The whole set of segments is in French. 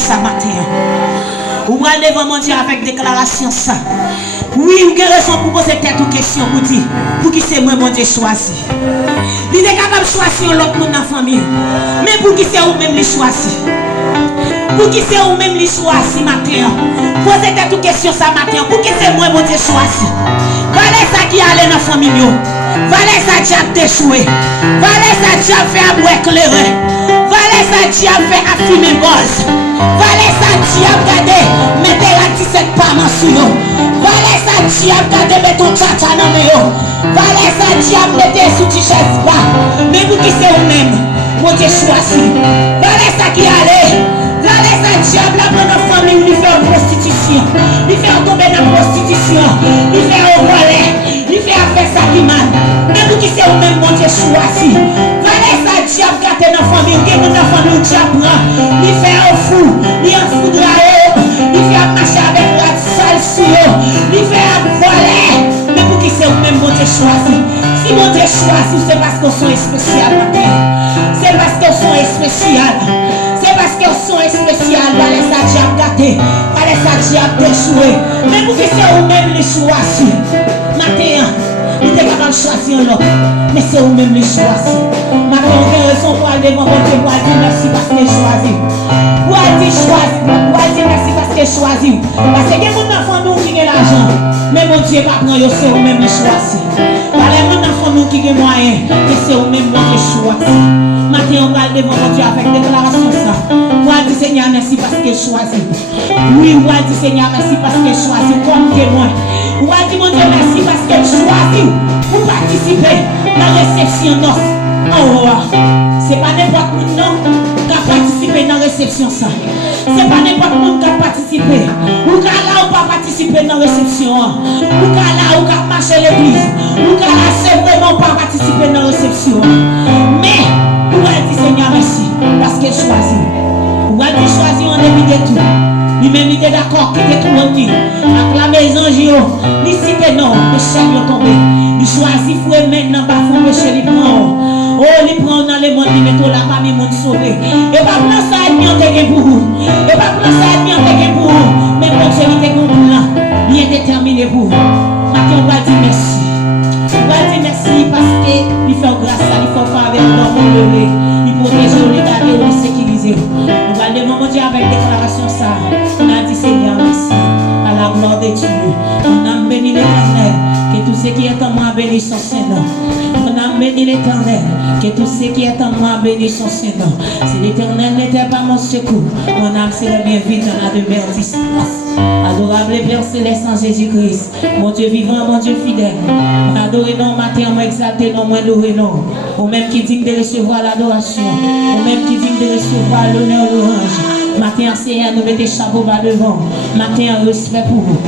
ça matin. Ou allez devant mon Dieu avec déclaration ça. Oui, vous avez raison pour poser tête aux questions pour dire pour qui c'est moi mon Dieu choisi. Il est capable de choisir l'autre monde dans la famille. Mais pour qui c'est vous-même les choisi. Pour qui c'est vous-même les choisi matin. Posez tête aux questions ça matin. Pour qui c'est moi mon Dieu choisi. Voilà ça qui allait dans la famille. Voilà ça qui a déchoué. Voilà ça qui a fait à boire éclairé. Voilà ça qui a fait à fumer bosse. Voilà ça qui a gardé. Mettez la 17 parents sur eux. Voilà ça qui a gardé. Mettez ton tchatcha dans mes yeux. Voilà ça qui a mettez sous t-shirt bas. Mais pour qui c'est vous-même, mon Dieu choisi. Voilà ça qui allait. Voilà ça qui a la bonne famille. Il fait prostitution. Il fait tomber dans la prostitution. Il fait au relais. Il fait faire ça qui mal. Mais pour qui c'est vous-même, mon Dieu choisi. Voilà ça qui a gardé dans la famille. Il y a dans la famille qui apprend. Il fait au fou. Il en fout de la haut. Il fait marcher avec la salle sur eux. Il fait voler. Mais pour qui c'est vous-même, mon Dieu choisi. Si mon Dieu choisi, c'est parce qu'on sont spécial matin. C'est parce qu'on sont spécial. C'est parce qu'on sont spécial. Voilà ça qui a gâté. Voilà ça qui a déchoué. Mais pour qui c'est vous-même les choisi. Matin, il était capable de choisir l'autre. Mais c'est vous-même les choisi. Matin, on a raison pour aller devant mon Dieu. Pour dire merci parce qu'il choisi. Pour dire choisi. Pour dire merci parce qu'il choisi. Parce que les gens dans la famille qui ont l'argent. Mais mon Dieu va prendre, c'est vous-même les choisi. Les gens dans la famille qui ont moyen. Mais c'est vous-même les choisi. Matin, on va aller devant mon Dieu avec déclaration ça. Pour dire Seigneur merci parce qu'il choisi. Oui, on va dire Seigneur merci parce qu'il choisi comme témoin. On va dire mon Dieu merci parce qu'il choisit pour participer dans la réception d'offres. Oh, c'est pas n'importe qui qui a participé dans la réception ça. C'est pas n'importe qui a participé. Ou qui là ou pas participer dans la réception. Ou qui là ou qui a marché l'église. Ou qui là c'est vraiment pas participer dans la réception. Mais on va dire Seigneur merci parce qu'il choisit. On va dire choisir en dépit de tout. Lui-même il était d'accord qu'il était tout le monde. Avec la maison, il cite non, péché il est tombé. Il choisit fouet maintenant, pas fou péché, il prend. Oh, il prend dans le monde, il met tout là, pas mis monde sauvé. Et pas pour ça, il vient de pour vous. Et pas pour ça, il vient de pour vous. Mais pour celui qui est complet, il est déterminé pour vous. Maintenant, on va dire merci. On va dire merci parce qu'il fait grâce à lui, il fait faveur, l'homme levé. Il protège, il garde, il sécurise. On va le moment Dieu avec déclaration ça. On a dit Seigneur merci à la gloire de Dieu. On a béni l'Éternel, que tout ce qui est en moi bénisse son Saint-Nom. On a béni l'Éternel, que tout ce qui est en moi bénisse son Saint-Nom. Si l'Éternel n'était pas mon secours, mon âme serait bien vite dans la demeure d'Israël. Adorable Père Céleste en Jésus-Christ, mon Dieu vivant, mon Dieu fidèle. Adorez non matin, moi exalté, non moi loué non. Au même qui digne de recevoir l'adoration, au même qui digne de recevoir l'honneur, l'orange. Matin, Seigneur, nous mettez chapeau bas devant. Matin, respect pour vous.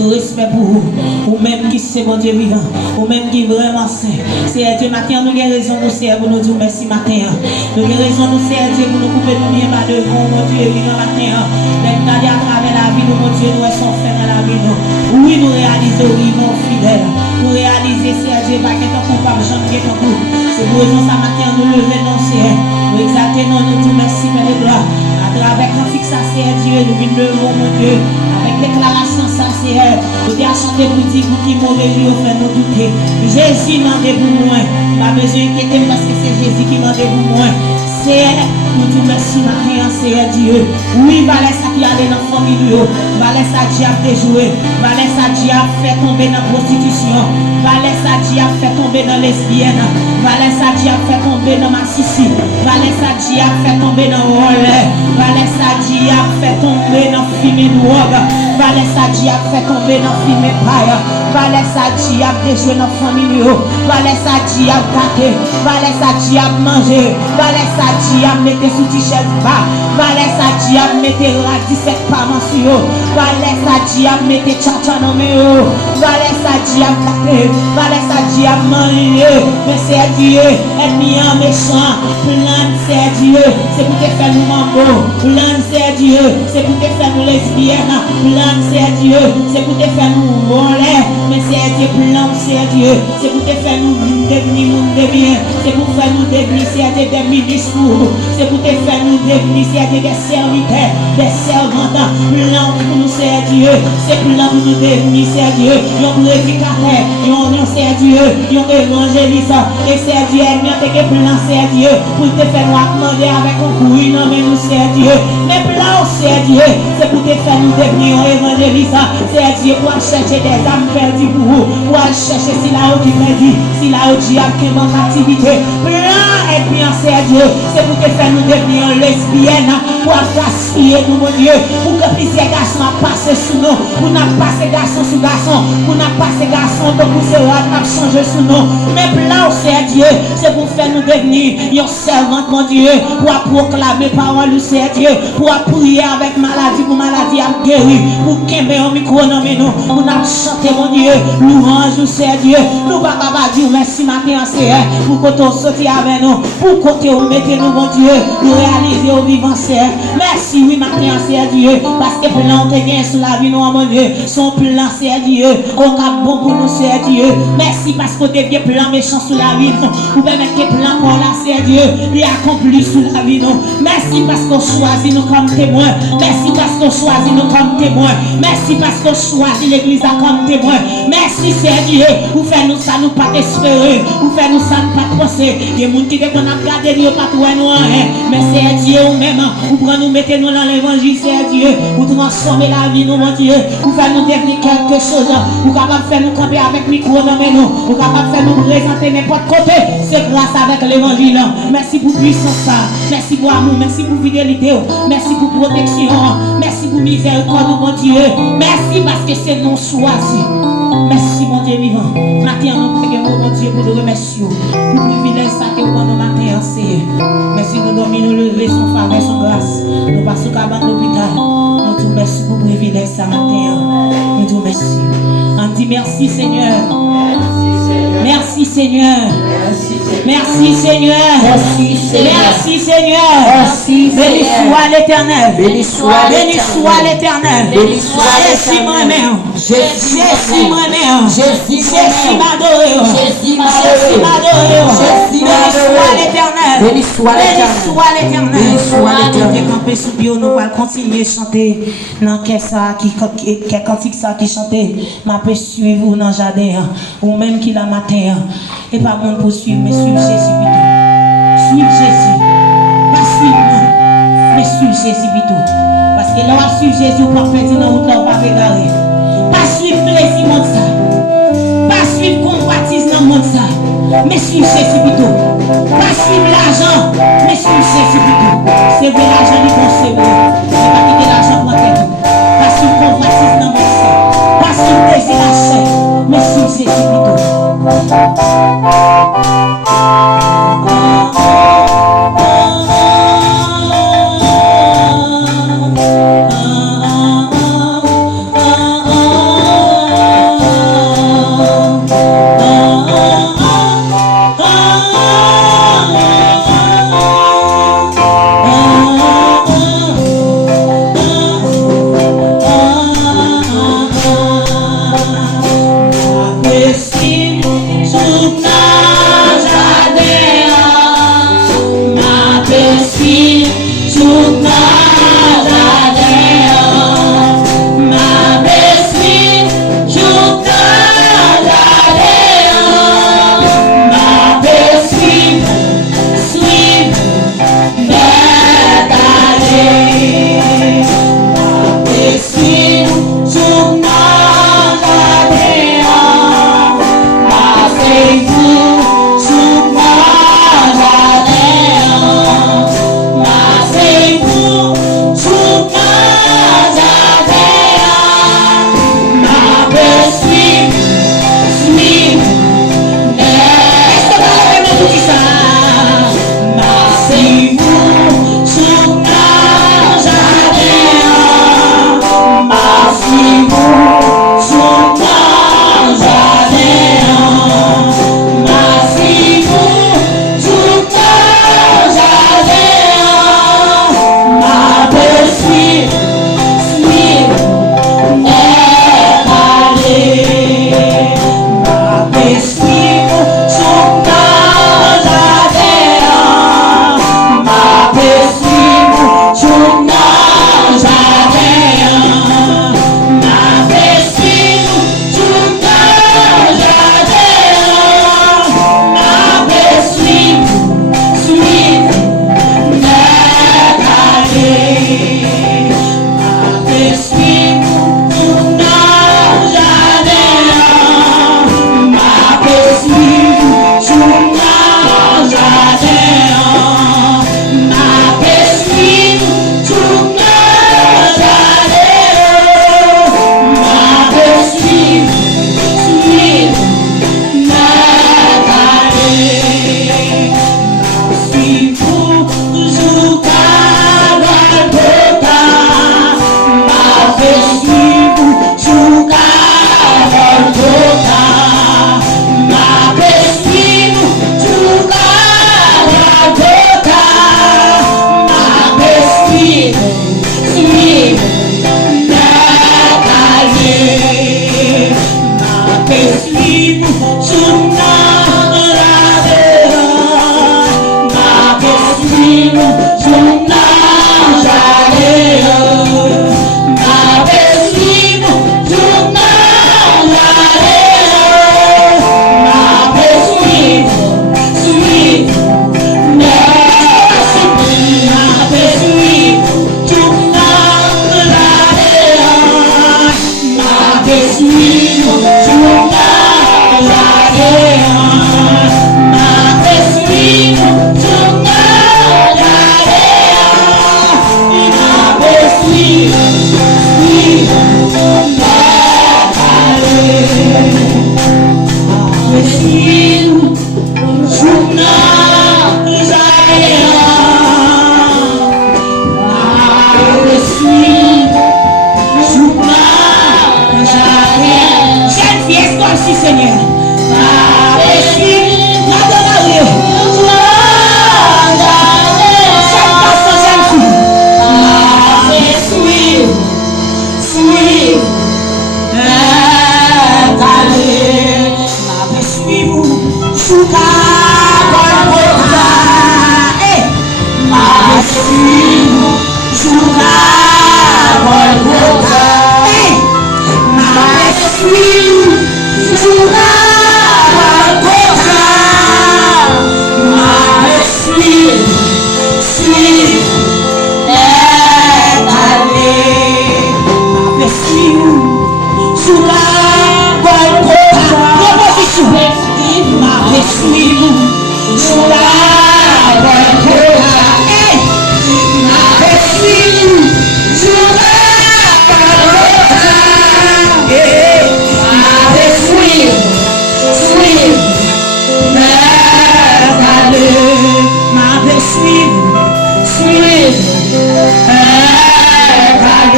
Respect pour vous, ou même qui c'est mon Dieu vivant, ou même qui vraiment saint. C'est Dieu matin, nous avons raison nous servir, nous dire merci matin. Nous avons raison nous servir pour nous couper nous bien bas devant, mon Dieu vivant matin. Même d'aller à travers la vie, mon Dieu, nous sommes faits dans la vie. Oui, nous réalisons, oui, mon fidèle. Nous réaliser, c'est Dieu, pas qu'être coupable, j'en ai ton coup. C'est pour raison ça matin, nous lever dans le ciel. Nous exalter, nous dire merci, Père de gloire. À travers cantique ça, c'est Dieu, nous venons devant mon Dieu. Avec déclaration ça, c'est nous devons chanter pour dire qui mauvais lui fait nous douter. Jésus n'en est pour moi. Pas besoin d'inquiéter parce que c'est Jésus qui n'en est pour moi. C'est nous disons merci matin, c'est Dieu. Oui, valait ça qui allait dans la famille. Valait ça qui a déjoué. Valait ça qui a fait tomber dans la prostitution. Valait ça qui a fait tomber dans lesbienne. Valait ça qui a fait tomber dans ma sissi. Valait ça qui a fait tomber dans le relais. Valait ça qui a fait tomber dans fumée drogue. Valait ça qui a fait tomber dans fumée paille. Valait ça qui a déjoué dans la famille. Valait ça qui a gâté. Valait ça qui a mangé. Valait ça qui a mis sous t-shirt bas. Valait ça qui a mis la 17 parents sur eux. Valait ça qui a mis tchatcha dans mes yeux. Valait ça qui a gâté. Valait ça qui a mangé. Mais c'est Dieu, ennemi en méchant. Plan c'est Dieu, c'est pour te faire nous mambo. Plan c'est Dieu, c'est pour te faire nous lesbiennes. Plan c'est Dieu, c'est pour te faire nous voler. Mais c'est Dieu, plan c'est Dieu, c'est pour te faire nous devenir monde de bien. C'est pour faire nous devenir des ministres. C'est pour te faire nous devenir des serviteurs, des servantes. Plan pour nous servir Dieu. C'est plan pour nous devenir Dieu. Yon prédicateur, yon Dieu, yon évangéliste. Et c'est Dieu, nous te plan Dieu. Pour te faire nous demander avec un couille, non mais nous Dieu. Mais plan c'est Dieu. C'est pour te faire nous devenir un évangéliste. C'est Dieu pour chercher des âmes perdues pour vous. Pour chercher si la haute perdu, si la haute a qu'une bonne activité. Plan et bien c'est Dieu. C'est pour te faire nous devenir lesbiennes. Pour gaspiller nous, mon Dieu. Pour que plusieurs garçons passent sous nous. Pour n'a passer garçon sous garçon. Pour n'a passer garçon pour que ce roi n'a changé sous nous. Mais plan c'est Dieu. C'est pour faire nous devenir une servante, mon Dieu. Pour proclamer parole, c'est Dieu. Pour prier avec maladie, pour maladie à guérir. Pour qu'il y ait un micro dans nous. Pour nous chanter, mon Dieu. Louange, c'est Dieu. Nous ne pouvons pas dire merci matin, c'est pour que tu sortes avec nous. Pour que tu mettes nous, mon Dieu. Nous réaliser au vivant, c'est merci, oui, matin, c'est Dieu. Parce que plan te gagne sur la vie, nous, mon Dieu. Son plan, c'est Dieu. Au cap bon pour nous, c'est Dieu. Merci parce que tu es plan méchant sur la vie, nous. Ou bien mettre plan pour là, c'est Dieu. Il accompli sur la vie, nous. Merci parce qu'on choisit nous comme témoins. Merci parce qu'on choisit nous comme témoins. Merci parce qu'on choisit l'église comme témoin. Merci, c'est Dieu. Vous faites nous ça, nous pas espérer. Vous faites nous ça, nous pas penser. Il y a des gens qui disent qu'on a gardé Dieu pas tout nous, mais c'est Dieu ou même. Vous prenez nous, mettez nous dans l'évangile, c'est Dieu. Vous transformez la vie, nous, mon Dieu. Vous faites nous devenir quelque chose. Vous capable de faire nous camper avec micro dans nous. Vous capable de faire nous présenter n'importe côté. C'est grâce avec l'évangile. Merci pour puissance. Merci pour amour. Merci pour fidélité. Merci pour protection. Merci pour miséricorde, mon Dieu. Merci parce que c'est nous choisis. Merci, mon Dieu vivant. Matin, nous prions, mon Dieu, pour nous remercier. Pour le privilège ça que vous nous matin, Seigneur. Merci de nous dormir, nous lever, son faveur, son grâce. Nous passons au cabane d'hôpital. Nous te remercions pour le privilège ça matin. Nous te remercions. On dit merci, Seigneur. Merci, Seigneur. Merci, Seigneur. Merci, Seigneur. Merci, Seigneur. Merci, béni soit l'Éternel. Béni soit l'Éternel. Béni soit Jésus moi-même. Jésus moi-même. Jésus m'adore. Jésus m'adore. Béni soit l'Éternel. Béni soit l'Éternel. Béni soit l'Éternel. Camper sous bio, nous allons continuer à chanter dans quel cantique ça qui chantait. Ma peut suivre dans le jardin ou même qui la matin. Et pas monde pour suivre, mais suivre Jésus plutôt. Suivre Jésus. Pas suivre non, mais suivre Jésus plutôt. Parce que là, on suivre Jésus, on va faire dans la route, là, on va regarder. Pas suivre plaisir, monde ça. Pas suivre convoitise dans le monde ça. Mais suivre Jésus plutôt. Pas suivre l'argent, mais suivre Jésus plutôt. C'est vrai, l'argent, il pense c'est vrai. C'est pas quitter l'argent pour tête. Pas suivre convoitise dans le monde ça. Pas suivre plaisir la chair, mais suivre Jésus plutôt.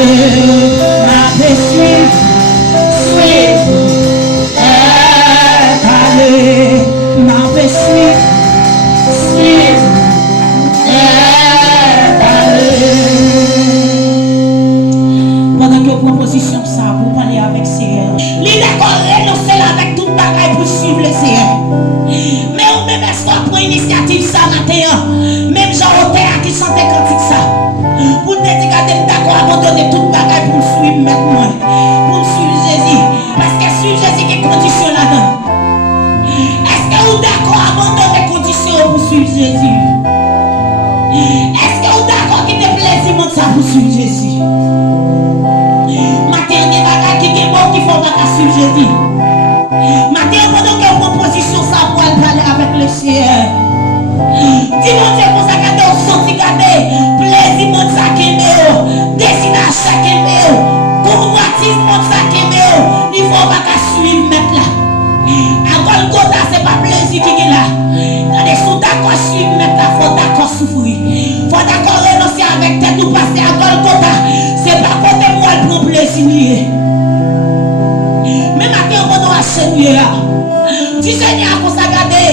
Pendant que proposition ça, vous parlez avec Seigneur. Il d'accord renoncer avec toute bagaille pour suivre le Seigneur. Mais on même est-ce qu'on prend initiative ça matin, même Jean Auteur qui chantait cantique ça. Pour te dire que d'accord abandonner toute bagaille pour suivre maintenant, pour suivre Jésus. Parce que suivre Jésus qui est condition là-dedans. Est-ce que vous d'accord abandonner les conditions pour suivre Jésus? Est-ce que vous d'accord qui te plaisir de ça pour suivre Jésus? Matin, des bagages qui sont bons qui font pas suivre Jésus. Matin, pendant que proposition ça pour aller parler avec le Seigneur. Dis mon Dieu pour ça que tu as senti garder plaisir mon ça qui est destination qui est convoitisme mon ça qui est il faut pas suivre mettre là. À Golgotha c'est pas plaisir qui est là. Quand ils sont d'accord suivre mettre là, faut d'accord souffrir. Faut d'accord renoncer avec tête ou passer à Golgotha. C'est pas côté pour elle prendre plaisir. Mais maintenant on doit Seigneur. Dis Seigneur pour ça garder.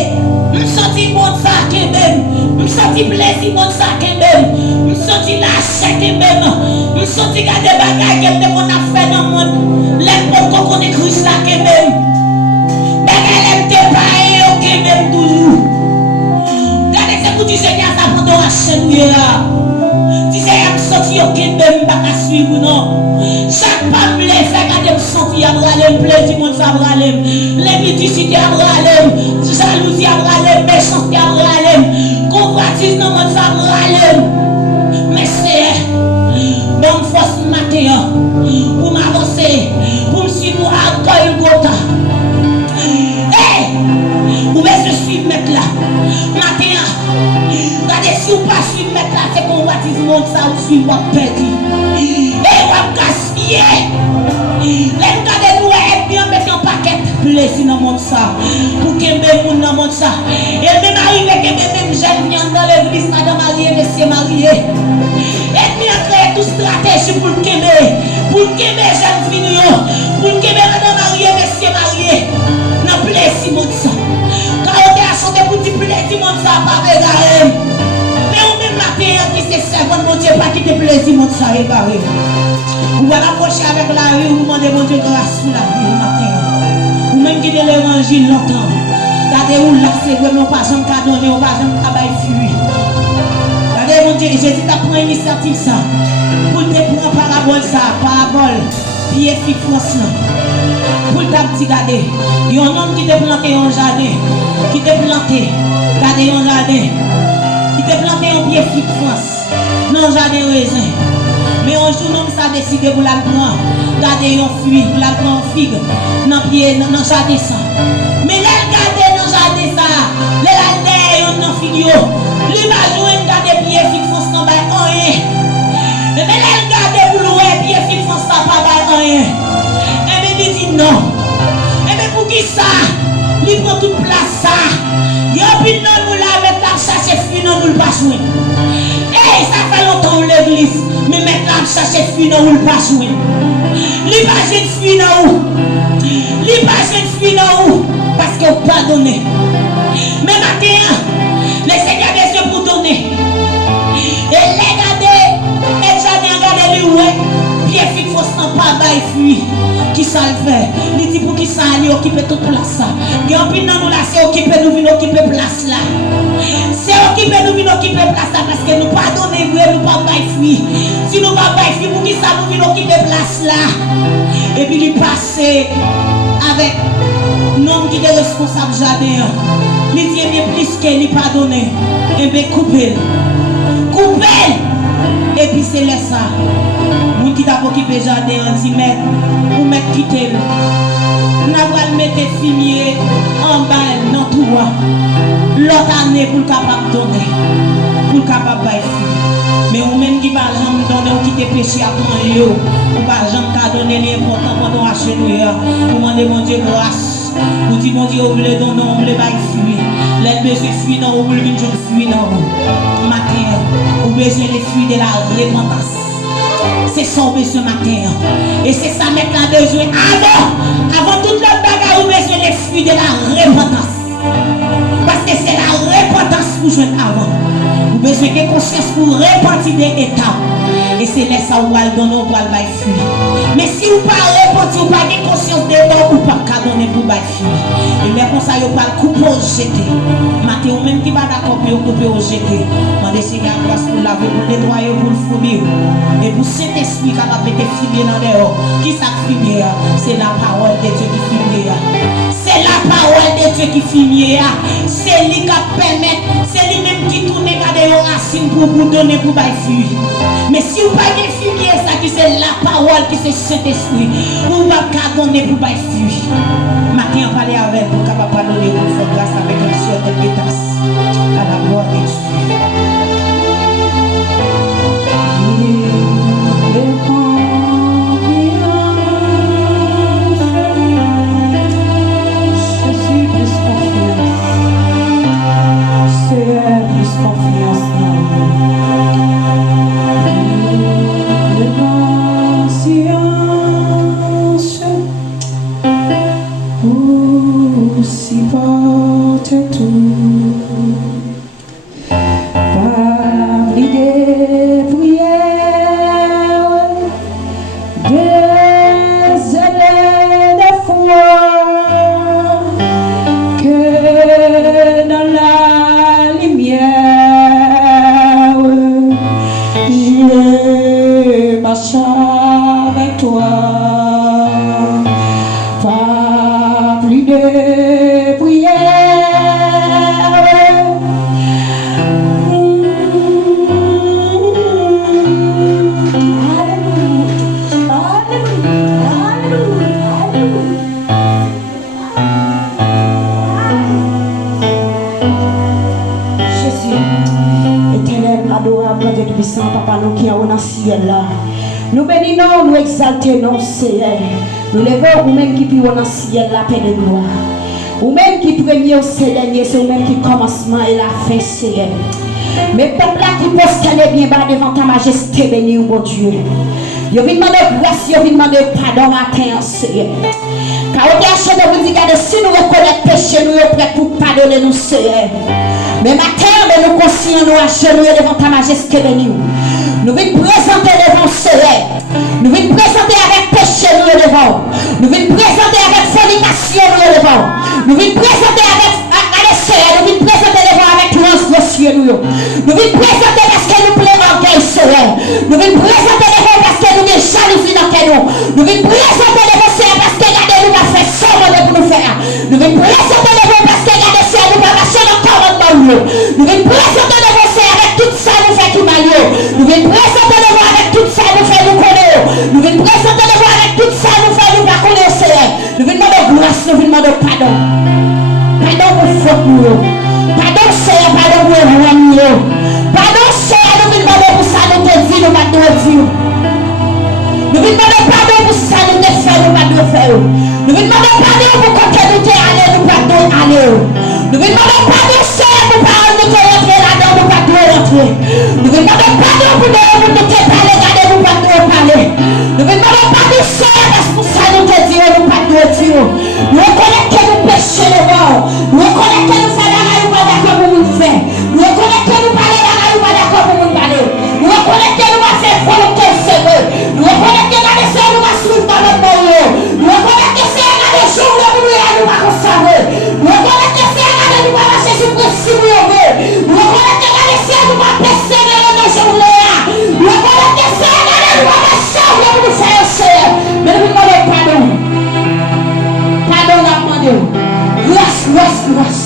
Je sens bon ça qui même. Je sens plaisir bon ça qui même. Je sens lâcher qui même. Je sens garder bagaille qui me qu'on a fait dans le monde. L'aime pour qu'on écrit ça qui même. Bagaille l'aime te pas qui même toujours. Regardez ce que tu Seigneur ça pour toi Seigneur. Dis Seigneur je sens qui même pas suivre non. Chaque pas me les fait garder me sentir à braler plaisir mon ça braler. L'immédicité à braler. Jalousie à braler, méchanceté à braler, convoitise dans mon ça braler. Mais c'est bonne force matin pour m'avancer, pour me suivre à Golgotha. Hey! Où est-ce que je suis mettre là? Matin, regardez si vous pas suivre mettre là, c'est convoitise mon ça ou suivre votre perdu. Et vous gaspiller. Les gars nous et bien mettre un paquet plaisir dans mon ça pour que mes dans mon ça et même arrivé que même jeune vient dans l'église madame mariée monsieur marié et bien créer toute stratégie pour que mes jeunes filles pour que madame mariée monsieur marié dans plaisir mon ça quand on a chanté pour dire plaisir mon ça pas égaré mais on même matin qui se servant mon Dieu pas quitter plaisir mon ça égaré. Vous allez approcher avec la rue, vous demandez mon Dieu grâce pour la vie au matin. Ou même quitter l'évangile longtemps. Regardez où là, c'est vraiment pas jamais qu'à donner, ou pas jamais qu'à bailler fuir. Regardez mon Dieu, Jésus t'a pris l'initiative ça. Pour te prendre parabole ça, parabole, pied fixe France là. Pour t'a dit, regardez, il y a un homme qui t'a planté un jardin, qui t'a planté, regardez un jardin, qui t'a planté un pied fixe France, non jardin raisin. Mais un jour, l'homme ça décidé pour la prendre. Garder un fruit, pour la prendre en figue. Dans pied, dans le jardin ça. Mais là, garder dans le jardin ça. Là, là, dans le figue. Lui, va jouer, garder pied, figue, fonce, non, bah, rien. Mais là, garder pour louer, pied, figue, fonce, ça, pas, bah, rien. Et bien, il dit non. Et bien, pour qui ça? Il prend toute place ça. Il y a un peu non, nous là, avec la chercher fruit, non, nous le pas jouer. Et ça fait longtemps l'église. Mais maintenant, chercher fui dans où le pas jouer. Li pas jeune fui dans où. Li pas jeune fui dans où. Parce que vous pardonnez. Mais maintenant, les Seigneur des yeux pour donner. Et les garder, et j'en ai regardé lui, ouais. Pied fixe, faut s'en pas bail fui. Qui ça le fait? Il dit pour qui ça allait occuper toute place. Et en plus, nous là, c'est occuper, nous venons occuper place là. C'est occuper, nous venons occuper place là parce que nous pardonnons, nous pas bail fui. Si nous pas bail fui, pour qui ça nous venons occuper place là. Et puis il passe avec l'homme qui est responsable jardin. Il dit bien plus qu'il pardonne. Et bien couper. Couper. Et puis c'est là ça. Nous qui t'a occupé jardin, on dit mettre ou mettre quitter. Nous allons mettre fumier en bas dans tout. L'autre année pour le capable donner. Pour le capable bailler. Mais ou même qui va jamais donner ou qui te péché à prendre yo. Ou pas jamais donner l'important pendant à chez nous. Pour demander mon Dieu grâce. Ou dit mon Dieu, vous voulez donner, vous voulez bailler fuir. Les besoins fuir dans vous voulez une journée fuir dans vous. Matin, vous besoin de fuir de la repentance. C'est sauver ce matin. Et c'est ça maintenant besoin. Avant toute l'autre bagarre, vous besoin les fruits de la repentance. Parce que c'est la repentance pour jouer avant. Vous besoin de conscience pour repentir des états. Et c'est là ça où va donner au bras le fruit. Mais si vous ne pas repentir, vous pas de conscience des dons, vous pas qu'à donner pour le fruit. Et mais comme ça, vous pas le couper ou jeter. Matin, ou même qui va d'accord pour couper ou jeter. Mandez ces gars grâce pour laver, pour nettoyer, pour le fouiller. Et pour cet esprit qui va péter fumier dans dehors. Qui ça fumier? C'est la parole de Dieu qui fumier. C'est la parole de Dieu qui fumier. C'est lui qui permet, c'est lui-même qui tourne garder aux racines pour vous donner pour le fruit. Mais si vous pas de fumier, ça qui c'est la parole qui c'est cet esprit. Vous ne pouvez pas donner pour le fruit. Matin, on parler avec vous, capable de donner pour faire grâce avec un sueur de pétasse. À la gloire de Dieu. Nous bénissons, nous exaltons, Seigneur. Nous levons vous-même qui puis dans le ciel la paix de gloire. Vous-même qui premier, c'est dernier, c'est vous-même qui commencement et la fin, Seigneur. Mais peuple là qui postule bien bas devant ta majesté, béni, mon Dieu. Je viens demander grâce, je viens demander pardon matin, Seigneur. Car au déchet de vous dire, si nous reconnaissons péché, nous sommes prêts pour pardonner nous, Seigneur. Mais matin, nous conscients, nous agenouillons devant ta majesté, béni. Nous venons présenter devant le Seigneur. Nous venons présenter avec péché, nous devant. Nous venons présenter avec fornication, nous devant. Nous venons présenter avec Seigneur. Nous venons présenter devant avec transgression, nous. Nous venons présenter parce que nous plaît orgueil, Seigneur. Nous venons présenter devant parce que nous avons jalousie dans nous. Nous venons présenter devant Seigneur parce que regardez, nous avons fait ça pour nous faire. Nous venons présenter devant parce que regardez, Seigneur, nous avons marché dans le commandement. Nous venons présenter devant Seigneur avec tout ça, nous fait qui mal. Nous venons présenter devant avec tout ça, nous fait nous connaître. Nous venons présenter devant avec tout ça, nous fait nous pas connaître, Seigneur. Nous venons demander grâce, nous venons demander pardon. Pardon pour faute nous. Pardon, Seigneur, pardon pour nous. Pardon, Seigneur, nous venons demander pour ça, nous te dit, nous pas te dire. Nous venons demander pardon pour ça, nous te faire, nous pas te faire. Nous venons demander pardon pour côté nous te aller, nous pas te aller. Nous venons demander pardon, Seigneur, pour parole nous te rentrer là-dedans, nous pas te rentrer. Nous venons demander pardon pour nous te parler, regardez, nous pas te parler. Nous venons demander pardon, Seigneur, parce que pour ça nous te dire, nous pas te dire. Nous reconnaissons que nous péchons le mort. Nous reconnaissons que nous faisons la nous pas d'accord pour nous faire. Nous reconnaissons que nous parlons la nous pas d'accord pour nous parler. Nous reconnaissons que nous avons fait volonté de Seigneur. Nous reconnaissons que nous avons fait nous suivre dans notre mort. Nous reconnaissons que c'est un des jours où nous va conserver. Nous reconnaissons que c'est un des nous va marcher sur principe. Nous reconnaissons que c'est nous va persévérer dans ce jour-là. Nous reconnaissons que c'est un des nous va marcher pour nous faire Seigneur. Mais nous demandons pardon. Pardon, nous demandons. Grâce, grâce, grâce.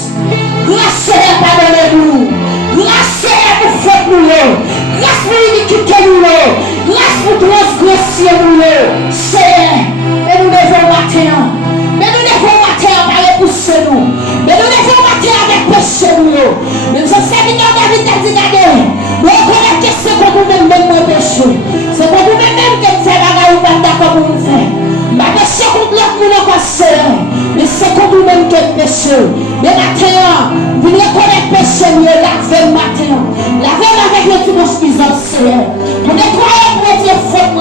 Grâce, Seigneur, pardonnez-nous. Grâce, Seigneur, pour faire nous. Grâce pour l'iniquité nous. Grâce pour transgression nous. Seigneur, mais nous devons matin. Mais nous devons matin avec pousser nous. Mais nous devons matin avec péché nous. Même ce serviteur David a dit, regardez, nous reconnaissons que c'est pour nous-mêmes même péché. C'est pour nous-mêmes que nous faisons la ou pas d'accord pour nous faire. Ma péché contre l'autre nous encore Seigneur. Mais c'est contre nous-mêmes que nous péchons. Mais matin, vous reconnaissez péché mieux, lavez matin. Lavez avec le tout suffisant Seigneur. Vous nettoyez pour Dieu faute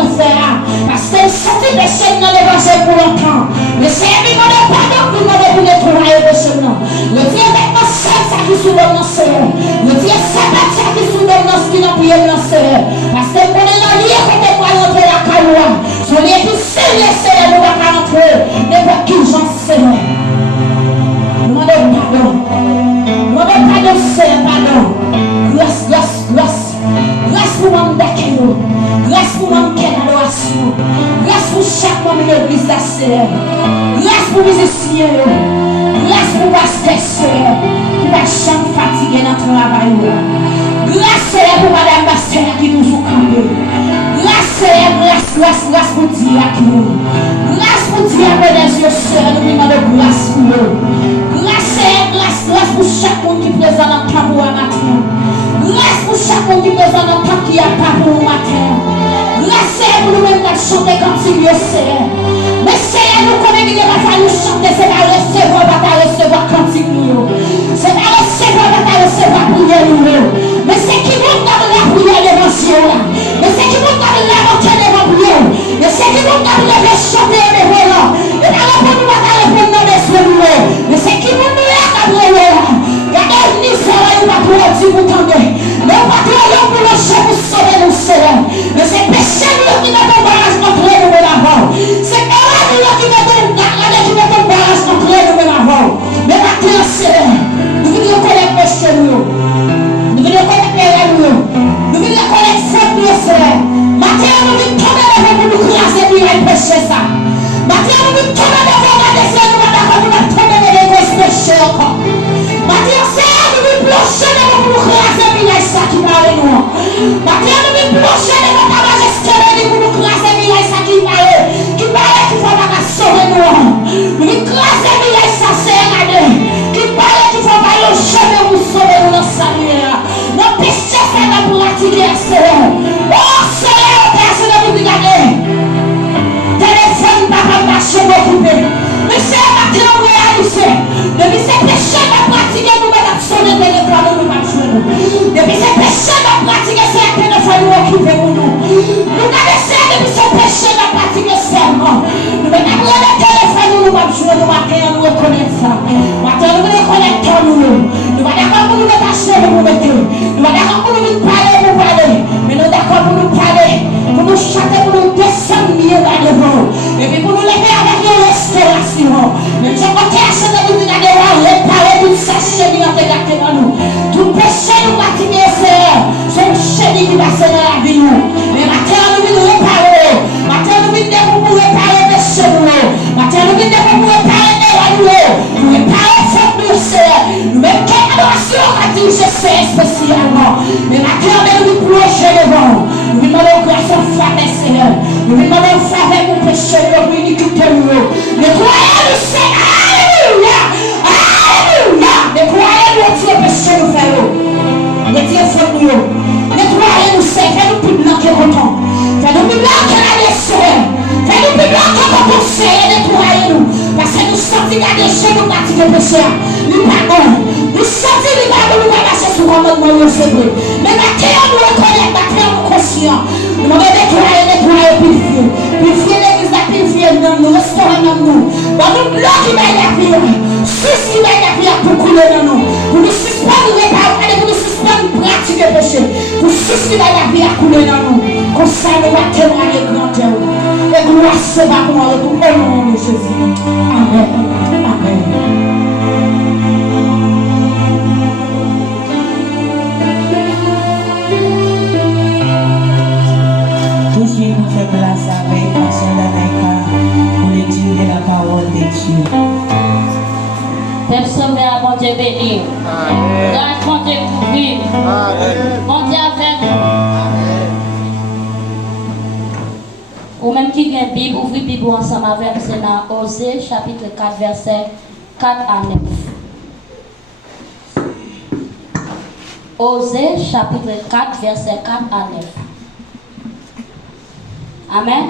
dit péché dans l'évangile pour longtemps. Mais c'est lui qui demande pardon pour nettoyer le péché. Le Dieu maintenant seul ça qui sous dans le Seigneur. Le Dieu sabbat ça qui sous dans le Seigneur prier dans le Seigneur. Parce que pour les lier côté pour rentrer la caroua. Son lieu qui sérieux Seigneur nous va pas rentrer. N'importe qui j'en Seigneur. Nous demandons pardon. Nous demandons pardon Seigneur, pardon. Grâce, grâce, grâce. Grâce pour mon d'accueil. Grâce pour mon quai d'adoration. Grâce pour chaque membre de l'église d'Asser. Grâce pour les musiciens. Grâce pour pasteur Seigneur. Qui va jamais fatiguer dans le travail. Grâce Seigneur pour madame Pasteur qui nous a campé. Grâce Seigneur, grâce, grâce, grâce pour Dieu qui nous. Grâce pour Dieu avec les yeux Seigneur. Nous demandons grâce pour eux. Grâce Seigneur, grâce, grâce pour chaque monde qui est présent dans le camp à matin. Grâce pour chaque monde qui est présent dans le camp qui a pas pour le matin. Grâce Seigneur pour nous-mêmes de chanter comme si Dieu Seigneur. Mais Seigneur, nous connaissons qu'il va falloir chanter, c'est pas recevoir, pas recevoir cantique nous. C'est pas recevoir, pas recevoir prière nous. Mais c'est qui monte dans la prière l'évangile. Mais c'est qui monte dans la montagne d'évangile. Mais c'est qui monte dans le chanter des volants. Et dans la bonne voie, dans la bonne nom des soins. Mais c'est qui monte dans la Gabriel. Regardez, ni Seigneur, il va pouvoir dire vous tendez. Mais on va travailler pour le chant pour sauver nous, Seigneur. Mais c'est péché nous qui met un barrage contre nous l'avant. C'est erreur nous qui met un barrage contre nous l'avant. Mais maintenant, Seigneur, nous venons connaître péché nous. Nous venons connaître péché nous. Nous venons connaître faute nous, Seigneur. Maintenant, nous venons tomber devant pour nous craser pour y péché ça. Maintenant, nous venons tomber devant la descente, nous venons tomber devant les péchés encore. Maintenant, Seigneur, nous venons plonger devant pour nous craser pour y ça qui parle nous. Maintenant, nous venons plonger devant ta majesté pour nous craser pour y ça qui parle qu'il faut pas sauver nous. Nous venons craser pour y ça, Seigneur, qui parle qu'il faut pas le chemin pour sauver nous dans sa lumière. Nos péchés, Seigneur, pour pratiquer, Seigneur. Oh, Seigneur, personne ne vous regarder. Téléphone, papa, marcher, m'occuper. Mais c'est un matin, on réalise. Depuis ces péchés, on a pratiqué, nous mettons sur le téléphone, nous pas jouer. Depuis ces péchés, on a pratiqué, c'est un téléphone, nous occuper pour nous. Nous avons essayé depuis ces péchés, on a pratiqué seulement. Nous mettons le téléphone, nous pas jouer, nous matin, nous reconnaissons ça. Matin, nous reconnaissons nous. Nous pas d'accord pour nous mettre à chier, nous mettre. Nous pas d'accord pour nous parler, nous parler. Mais nous d'accord pour nous parler, pour nous chanter, pour nous descendre mieux dans le vent. Et puis pour nous lever avec une restauration. Mais je crois que c'est de nous regarder, réparer tout ça, chérie, dans tes gâtés dans nous. Tout péché nous pratiquer, c'est une chérie qui passe dans la vie nous. Mais maintenant nous venons réparer. Maintenant nous venons pour réparer les péchés nous. Maintenant nous venons pour réparer les nous. Nous réparer faute nous, Seigneur. Nous mettons quelle adoration à dire je sais spécialement. Mais maintenant nous venons plonger devant. Nous demandons grâce au Frère Seigneur. Nous demandons faveur pour péché nous, iniquité nous. Nettoyez-nous, Seigneur. Alléluia. Alléluia. Nettoyez-nous, Dieu, péché nous faisons. Nettoyez nous. Nettoyez-nous, Seigneur. Fais-nous plus blanc que coton. Fais-nous plus blanc que la dessert. Fais-nous plus blanc que coton, Seigneur. Nettoyez-nous. Parce que nous sentons garder chez nous pratiquer péché. Nous pardonnons. Nous sentons les barres, nous allons marcher sur le commandement de faible. Mais maintenant, nous reconnaissons, maintenant, nous conscients. Nous allons nettoyer, purifier. Purifier l'église, purifier nous, restaurer nous. Dans nous blanc qui va y avoir, suce qui va y avoir pour couler dans nous. Pour nous suspendre, pour nous suspendre, pratiquer le péché. Pour suce qui va y avoir couler dans nous. Comme ça, nous allons témoigner grand Dieu. Et gloire se va pour nous, au nom de Jésus. Amen. Amen. Nous fait place avec pour l'étude de la parole de Dieu. Père Sauveur, bon Dieu béni. Grâce, bon Dieu couvrir. Bon Dieu avec nous. Ou même qui vient Bible, ouvrez Bible ensemble avec nous, c'est dans Osée, chapitre 4, verset 4 à 9. Osée, chapitre 4, verset 4 à 9. Amen.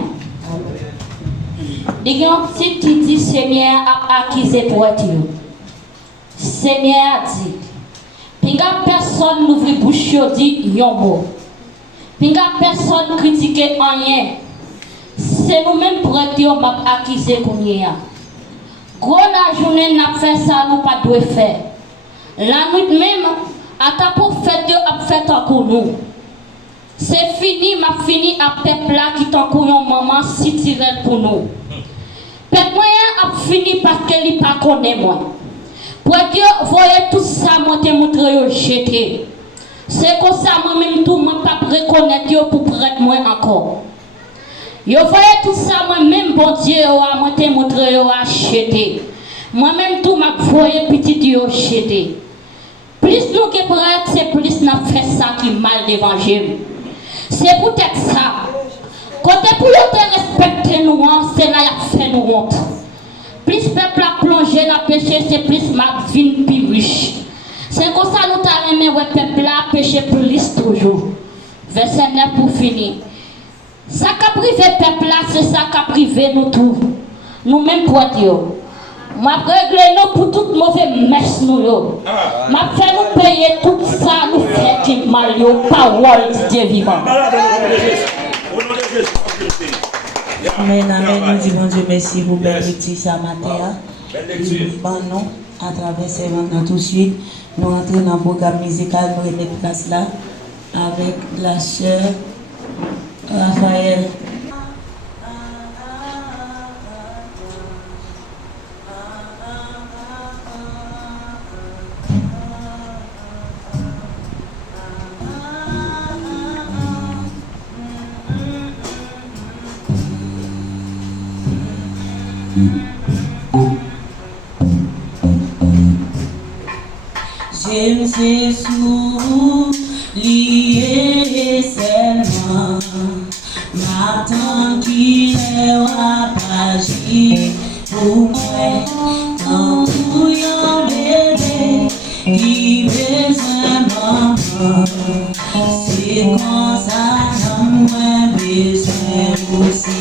Il y a un petit qui dit Seigneur a accusé pour être. Seigneur a dit. Pinga personne n'ouvre bouche dit yon mot. Pinga personne critique rien. c'est nous-mêmes pour être accusés qu'on y a. Gros la journée n'a fait ça, nous pas de faire. La nuit même, à ta pour faire Dieu a fait encore nous. C'est fini, m'a fini à peuple là qui t'en couillon maman si tirel pour nous. Peuple moyen a fini parce qu'il pas connaît moi. Pour Dieu, voyez tout ça, moi te montrer jeter. C'est comme ça, moi-même tout, moi pas reconnaître pour prendre moi encore. Yo voyez tout ça, moi-même bon Dieu, moi te montrer jeter. Moi-même tout, m'a voyé petit Dieu jeter. Plus nous qui prêts, c'est plus nous fait ça qui mal d'évangile. C'est peut-être ça. Quand pour te respecter nous, c'est là qu'il fait nous honte. Plus peuple a plongé dans le péché, c'est plus ma vie plus riche. C'est comme ça nous t'avons aimé, ouais, peuple a péché plus toujours. Verset 9 pour finir. Ça qu'a privé peuple là, c'est ça qu'a privé nous tous. Nous-mêmes pour Dieu. M'a réglé nous pour toute mauvaise messe nous yo. M'a fait nous payer tout ça, nous fait qui mal yo, parole de Dieu vivant. Amen, amen. Nous disons Dieu merci pour belle lecture ce matin. Bon, non, à travers ces ventes tout de suite, nous entrons dans le programme musical, nous remettons place là avec la sœur Raphaël. Je me suis soulié seulement, m'attends qu'il est apagi pour moi, quand bouillant bébé qui besoin maman, c'est quand ça n'a moins besoin aussi.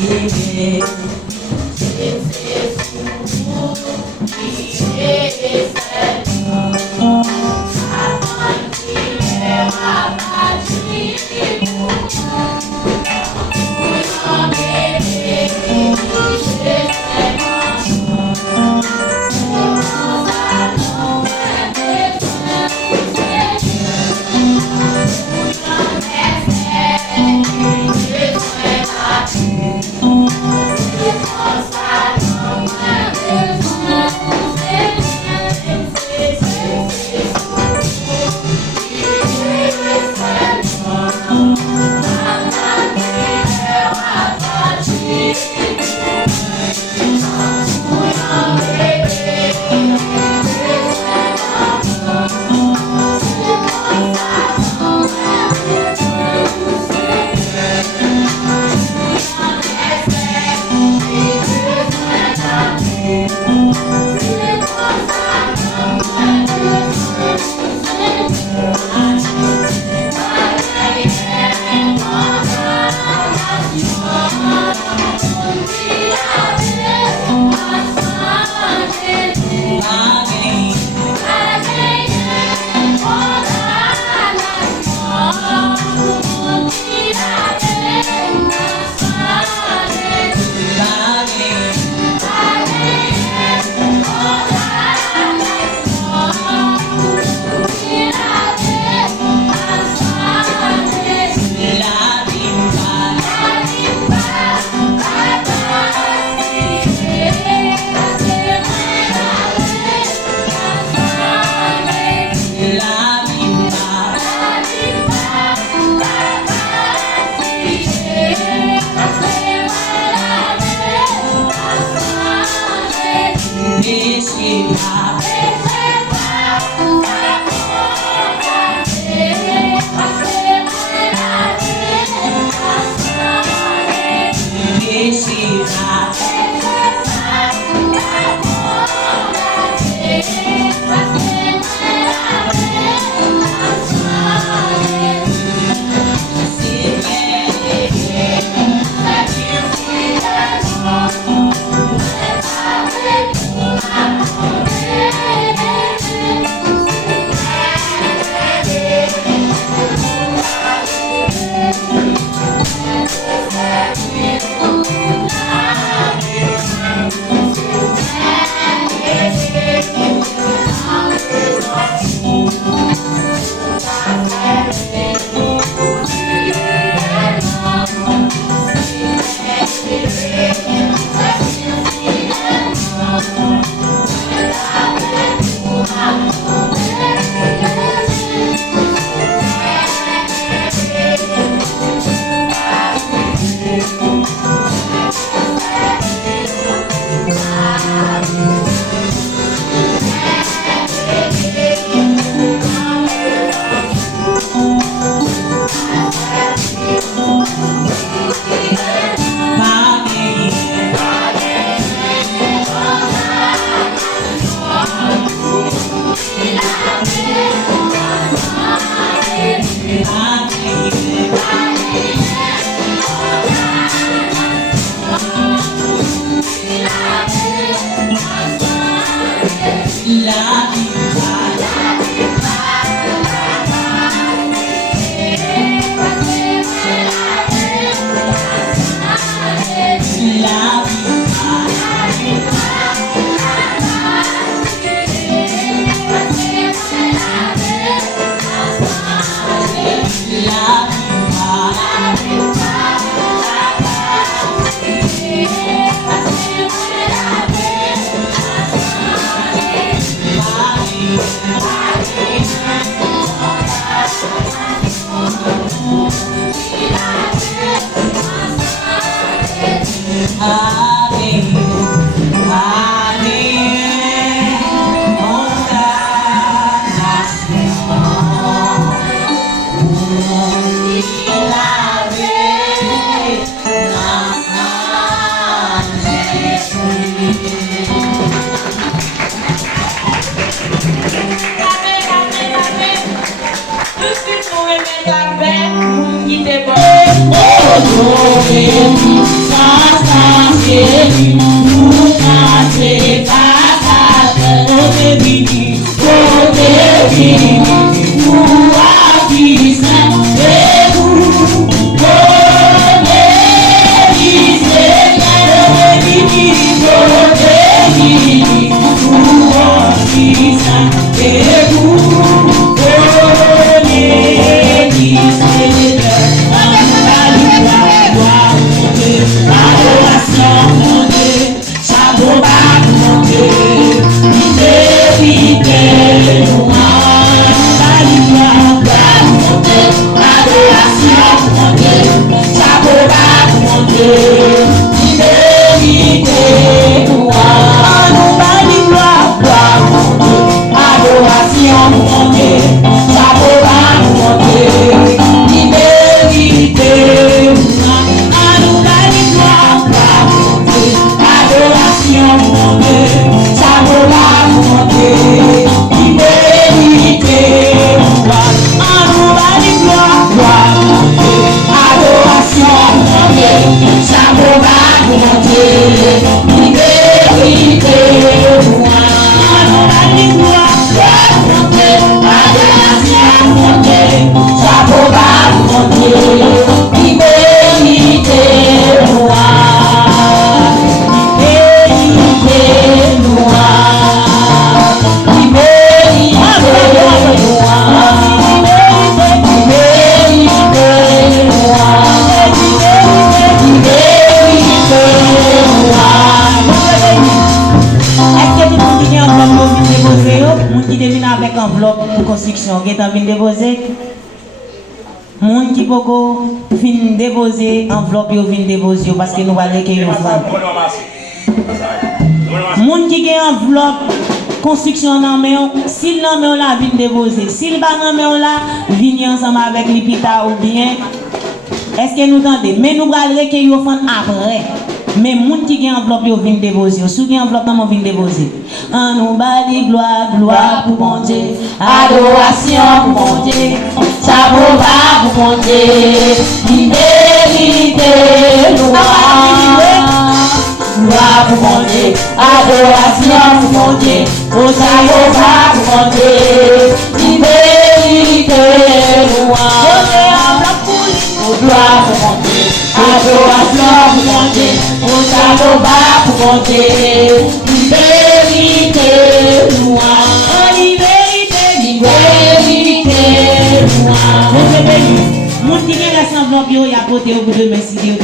Construction qui est en train de déposer. Moun qui poko fin déposer enveloppe yo vinn déposer parce que nous va recueillir offrande. Moun qui gen enveloppe construction nan men, s'il nan men la vinn déposer, s'il ba nan men la vinn ensemble avec l'ipita ou bien est-ce que nous entendez? Mais nous va recueillir offrande après. Mais moun qui gen enveloppe yo vinn déposer, sou gen enveloppe nan vinn déposer. En nous bali gloire, gloire pour mon Dieu, adoration pour mon Dieu, chapeau bas pour mon Dieu, libérité, gloire pour mon Dieu, adoration pour mon Dieu, au chapeau bas pour mon Dieu, libérité, gloire pour mon Dieu, adoration pour mon Dieu, au chapeau bas pour mon Dieu, liberté, louange, liberté, louange. Moun qui gen l'enveloppe yo y a porté au bout de merci Dieu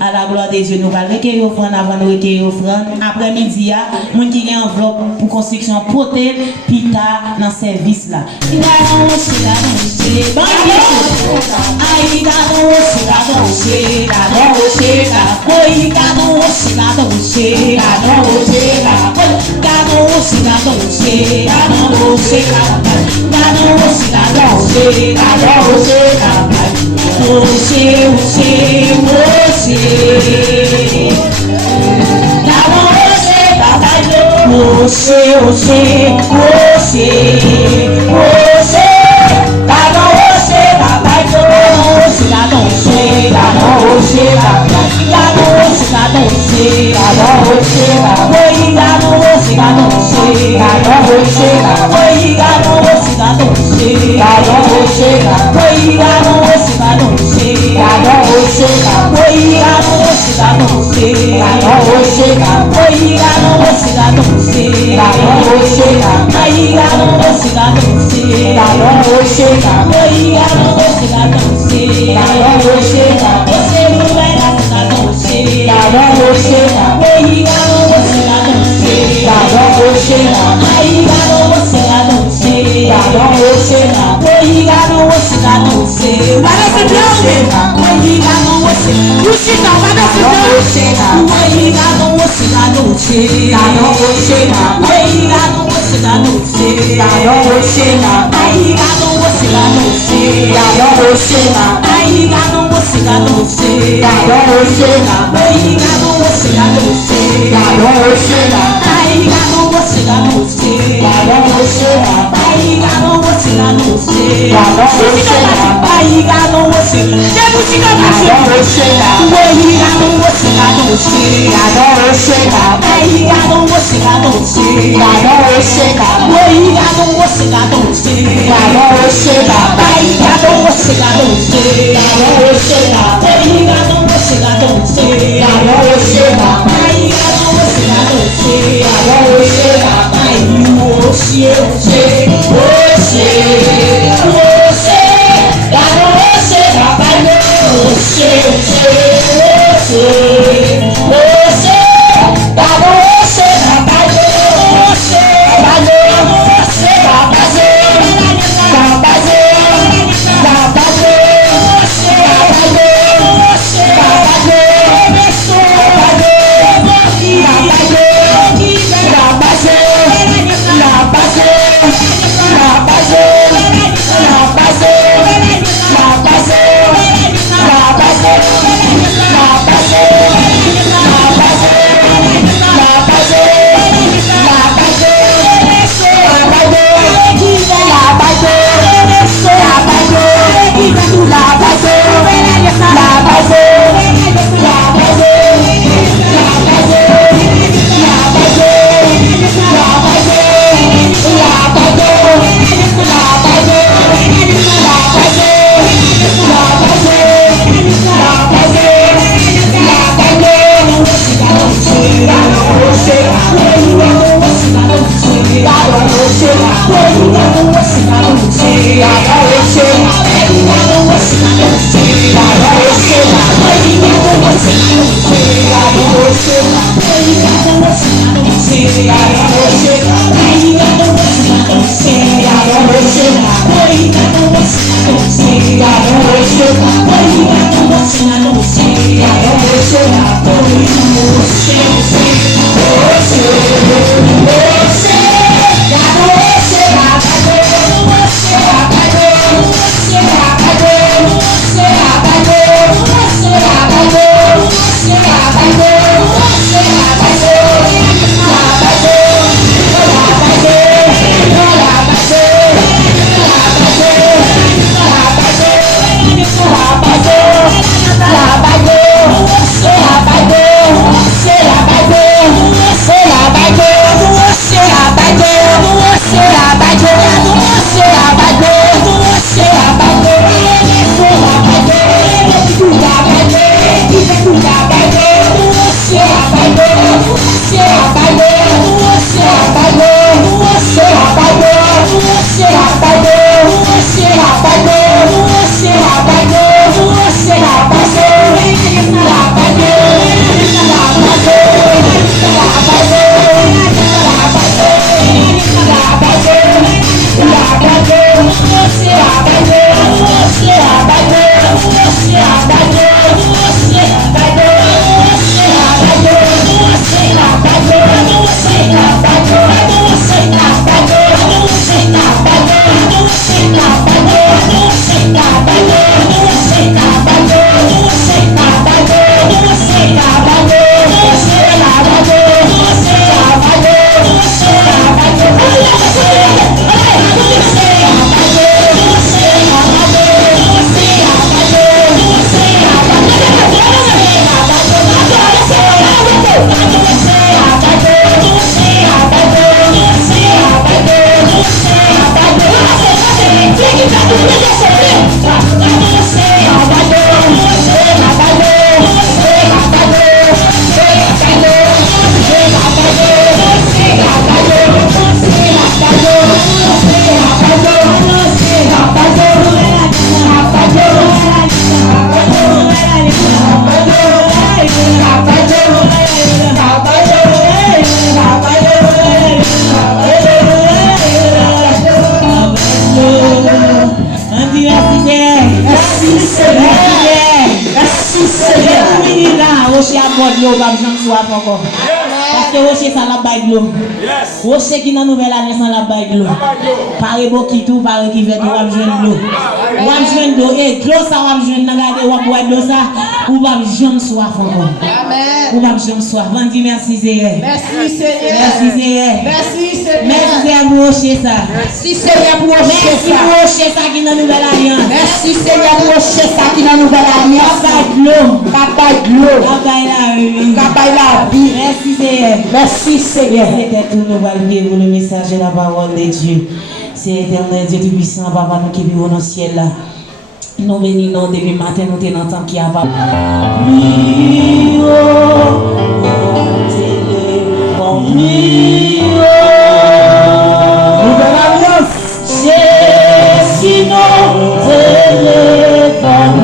à la gloire de Dieu nous va recueillir offrande avant nous recueillir offrande après midi a moun qui gen enveloppe pour construction porter pita dans service là Você, Parce que Rocher ça la baille de l'eau. Rocher qui dans nouvelle année ça la baille de l'eau. Paré beau qui tout, paré qui fait tout, on va joindre l'eau. On va joindre l'eau et l'eau ça va joindre, regarder on va boire l'eau ça, on va joindre soif encore. Ou ma j'aime soir. Vendi merci Seigneur. Merci Seigneur. Merci Seigneur. Merci Seigneur. Merci Seigneur pour hocher ça. Merci Seigneur pour Merci hocher pour ça. hocher ça qui est dans la nouvelle alliance. Merci Seigneur pour hocher ça qui est dans la nouvelle alliance. Capable de l'eau. Capable de l'eau. Capable la rue. Capable la vie. Merci Seigneur. Merci Seigneur. C'était tout, nous allons vivre le message de la parole de Dieu. C'est éternel Dieu Tout-Puissant, Papa, nous qui vivons dans le ciel là. Nous bénissons depuis le matin, nous tenons tant qu'il y a pas. Nouvelle alliance. C'est sinon téléphone.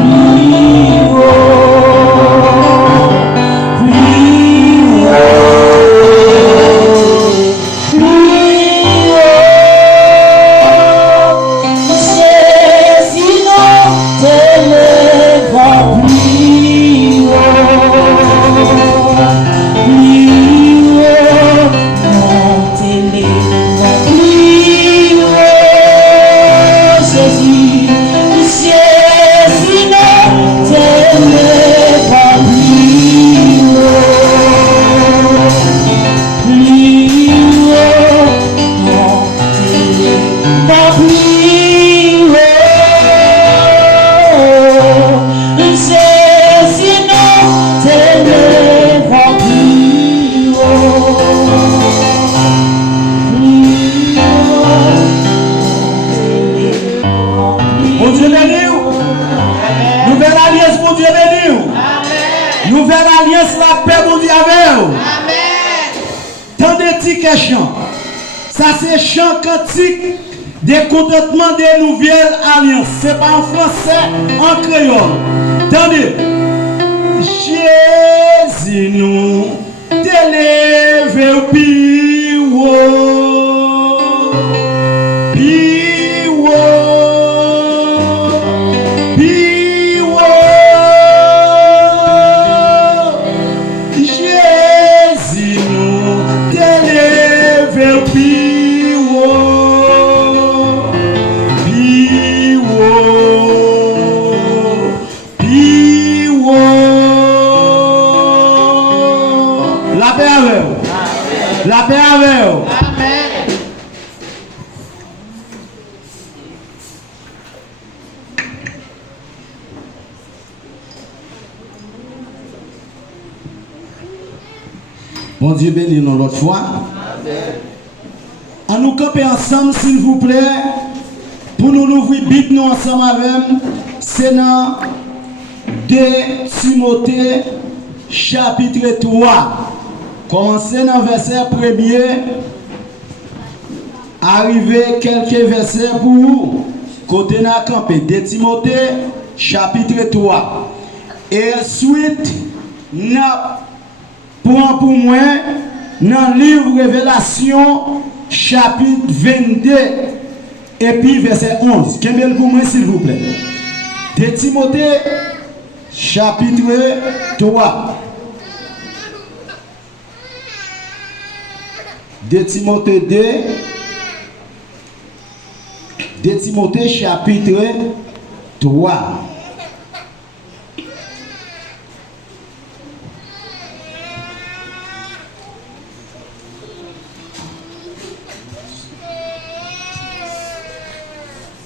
Nouvelle alliance, la paix, mon Dieu, avec vous. Tant de petits chants. Ça, c'est chant cantique des contentements des nouvelles alliances. C'est pas en français, en créole. Attendez. Jésus nous t'élevé au piwo. Piwo. Piwo. Jésus nous t'élevé au piwo. Piwo. Piwo. La paix avec vous. La paix avec vous. Bon Dieu béni nous l'autre fois. À nous camper ensemble, s'il vous plaît, pour nous ouvrir Bible nous ensemble avec. C'est dans 2 Timothée chapitre 3. Commencez dans verset 1er. Arriver quelques versets pour vous. Côté n'a campé. 2 Timothée chapitre 3. Et ensuite, n'a prend pour moi dans le livre Révélation chapitre 22 et puis verset 11. Qu'est-ce pour moi s'il vous plaît? 2 Timothée chapitre 3. 2 Timothée 2. 2 Timothée chapitre 3.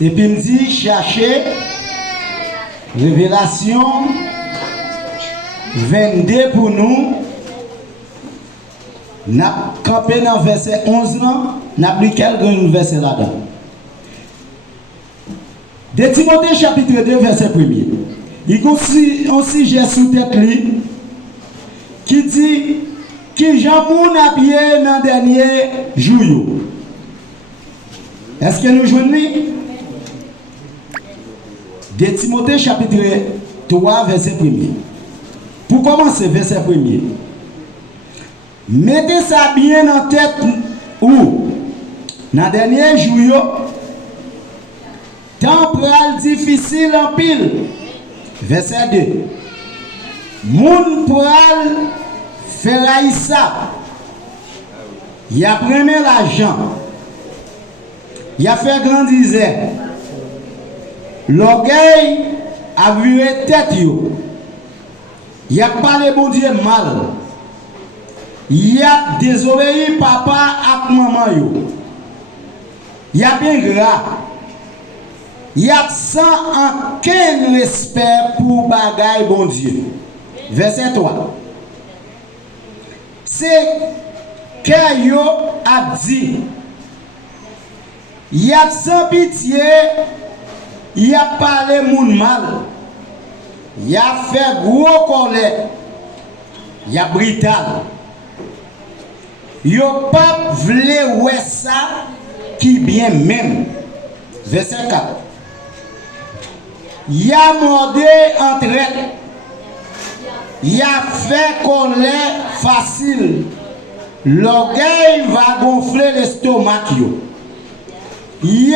Et puis il me dit, cherchez Révélation 22 pour nous. N'a campé dans verset 11, n'a pris quelques versets là-dedans. 2 Timothée chapitre 2, verset 1er. Il y a un sujet sous tête qui dit que Jean-Moun a pied dans le dernier jour. Est-ce que nous jouons? 2 Timothée chapitre 3, verset 1er. Pour commencer, verset 1er. Mettez ça bien en tête ou dans le dernier jour, temps pral difficile en pile. Verset 2. Moun pral faire ça. Il a pris l'argent. Il a fait grandir. L'orgueil a viré tête yo. Il a parlé bon Dieu mal. Il a désobéi papa et maman yo. Il a bien gras. Il a sans aucun respect pour bagaille bon Dieu. Verset 3. C'est que yo a dit. Il a sans pitié. Il a parlé moun mal. Il a fait gros colère. Il a brutal. Il a pas voulu ouais ça qui bien même. Verset 4. Il a mordé entre elles. Il a fait colère facile. L'orgueil va gonfler l'estomac. Il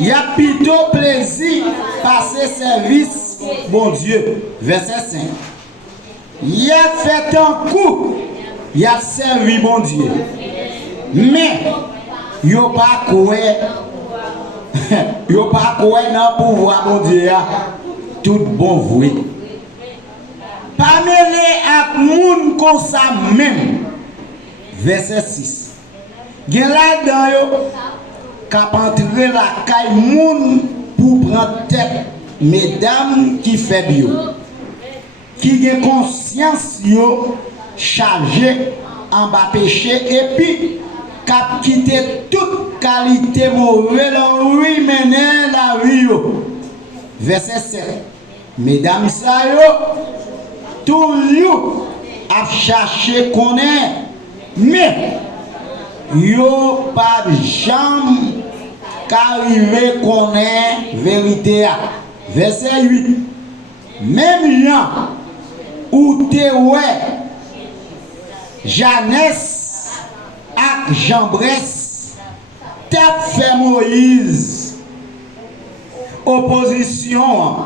y a plutôt plaisir passer service, bon Dieu. Verset 5. Il a fait un coup, il a servi, bon Dieu. Mais, il n'a pas coué, il n'a pas coué dans le pouvoir, bon Dieu. Tout bon voué. Pas mêlé à moun comme ça même. Verset 6. Gen la dans yo k'ap entrer la caille moun pour prendre tête mesdames qui fait bio. Qui gen conscience yo chargé en bas péché et puis k'ap quitter toute qualité mauvaise oui mener la vie yo. Verset 7. Mesdames ça yo toujours a cherché connaître mais yo pas jamais qu'arriver connaître vérité. Verset 8. Même gens ou te ouais Jeannès ak Jambres t'a fait Moïse opposition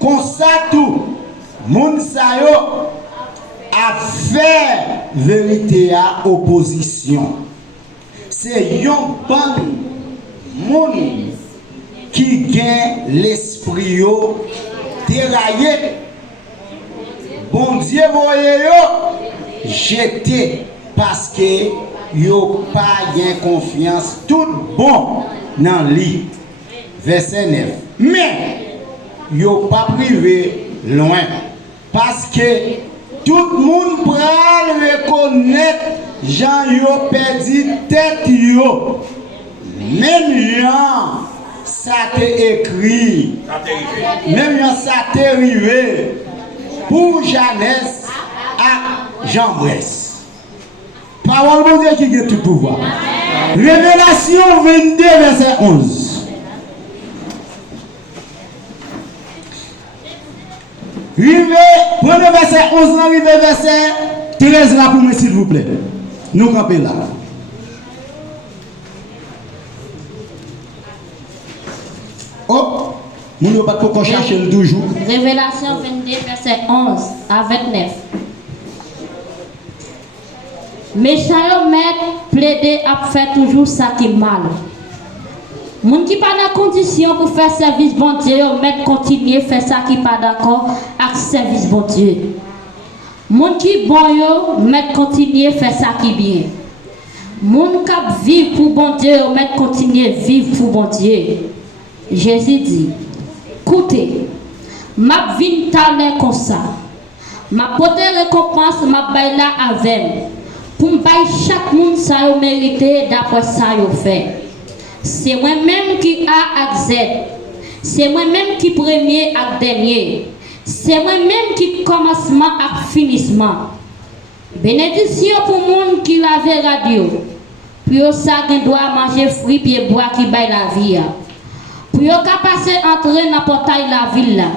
comme ça tout moun sa yo a fait vérité à opposition. C'est yon bon moun qui gagne l'esprit yo déraillé. Bon Dieu voye yo jeté parce que yo pas gain confiance tout bon dans lui. Verset 9. Mais yo pas privé loin parce que tout le monde pral reconnaître Jean yo perdu tête yo. Même Jean ça t'est écrit. Même Jean ça t'est arrivé pour Jeannès à Jambres. Parole de Dieu qui a tout pouvoir. Révélation 22 verset 11. Prenez verset 11, arrivez verset 13 là pour moi s'il vous plaît. Nous campons là. Oh, nous ne pas qu'on cherche toujours. Révélation 22, verset 11 à 29. Mais ça maître plaider à faire toujours ça qui est mal. Moun qui pas dans condition pour faire service bon Dieu, maître continuer faire ça qui pas d'accord avec service bon Dieu. Moun qui bon yo, maître continuer faire ça qui bien. Moun cap vivre pour bon Dieu, maître continuer vivre pour bon Dieu. Jésus dit, écoutez, m'a vinn talent comme ça. M'a porté récompense, m'a bail là avec. Pour m'bailler chaque monde ça yo mérité d'après ça yo fait. C'est moi-même qui A à Z. C'est moi-même qui premier à dernier. C'est moi-même qui commencement à finissement. Bénédiction pour monde qui lave radio. Pour ça qu'on doit manger fruits et bois qui baille la vie. Pour qu'on passer entrer dans le portail la ville là.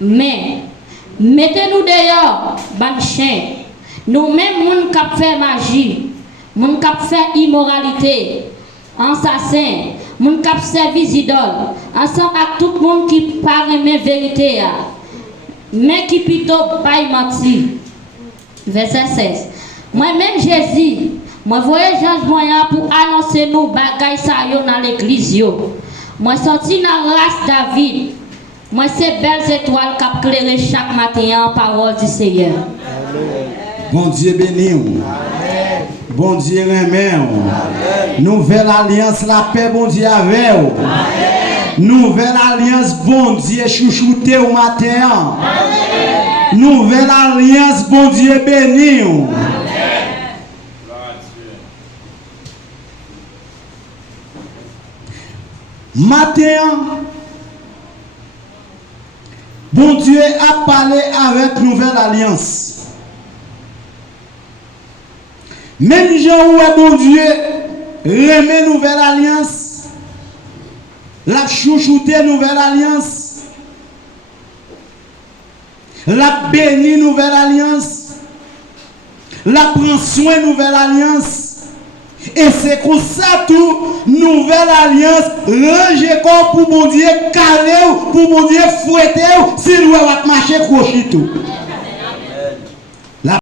Mais mettez-nous dehors, ban chien. Nous-mêmes moun qui fait magie, moun qui fait immoralité. Assassin, moun kap service idole, ensemble avec tout le monde qui parle mes vérités, mais qui plutôt bail menti. Verset 16. Moi-même Jésus, moi voyage moyen pour annoncer nous bagaille ça yo dans l'église yo. Moi sorti dans race David, Moi, c'est belles étoiles qui éclairent chaque matin en parole du Seigneur. Bon Dieu béni. Bon Dieu remet. Nouvelle alliance, la paix, bon Dieu avec vous. Nouvelle alliance, bon Dieu chouchouté au matin. Nouvelle alliance, bon Dieu béni. Matin, bon Dieu a parlé avec nouvelle alliance. Même gens où bon Dieu remet nouvelle alliance, la chouchouté nouvelle alliance, la béni nouvelle alliance, la prend soin nouvelle alliance. Et c'est comme ça tout nouvelle alliance range corps pour bon Dieu caler pour bon Dieu fouetter s'il doit marcher crochet tout.